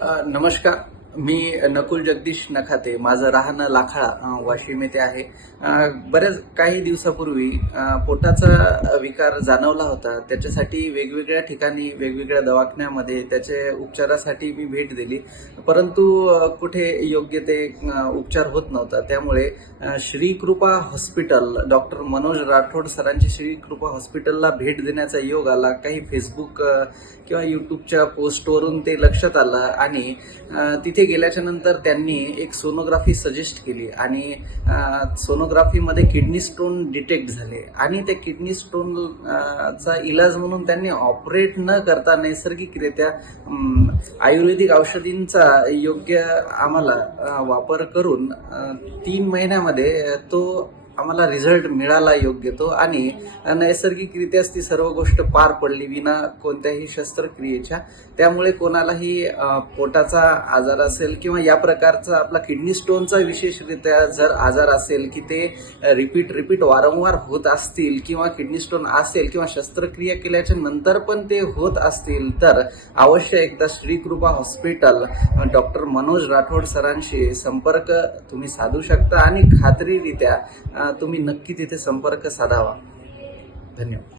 नमस्कार. मी नकुल जगदीश नखाते. माझं राहणं लाखाळा वाशिम येथे आहे. बऱ्याच काही दिवसापूर्वी पोटाचा विकार जाणवला होता. त्याच्यासाठी वेगवेगळ्या ठिकाणी वेगवेगळ्या दवाखान्यामध्ये त्याचे उपचारासाठी मी भेट दिली, परंतु कुठे योग्य ते उपचार होत नव्हता. त्यामुळे श्रीकृपा हॉस्पिटल, डॉक्टर मनोज राठोड सरांची श्रीकृपा हॉस्पिटलला भेट देण्याचा योग आला. काही फेसबुक किंवा यूट्यूबच्या पोस्टवरून ते लक्षात आलं आणि तिथे गेल्याच्या नंतर त्यांनी एक सोनोग्राफी सजेस्ट केली आणि सोनोग्राफीमध्ये किडनी स्टोन डिटेक्ट झाले आणि त्या किडनी स्टोन चा इलाज म्हणून त्यांनी ऑपरेट न करता नैसर्गिकरित्या आयुर्वेदिक औषधींचा योग्य आम्हाला वापर करून 3 महिन्यामध्ये तो आम्हाला रिझल्ट मिळाला योग्य तो, आणि नैसर्गिकरित्याच ती सर्व गोष्ट पार पडली विना कोणत्याही शस्त्रक्रियेच्या. त्यामुळे कोणालाही पोटाचा आजार असेल किंवा या प्रकारचा आपला किडनी स्टोनचा विशेषरित्या जर आजार असेल की ते रिपीट वारंवार होत असतील किंवा किडनी स्टोन असेल किंवा शस्त्रक्रिया केल्याच्या नंतर पण ते होत असतील, तर अवश्य एकदा श्रीकृपा हॉस्पिटल डॉक्टर मनोज राठोड सरांशी संपर्क तुम्ही साधू शकता आणि खात्रीरित्या तुम्ही नक्की तिथे संपर्क साधावा. धन्यवाद.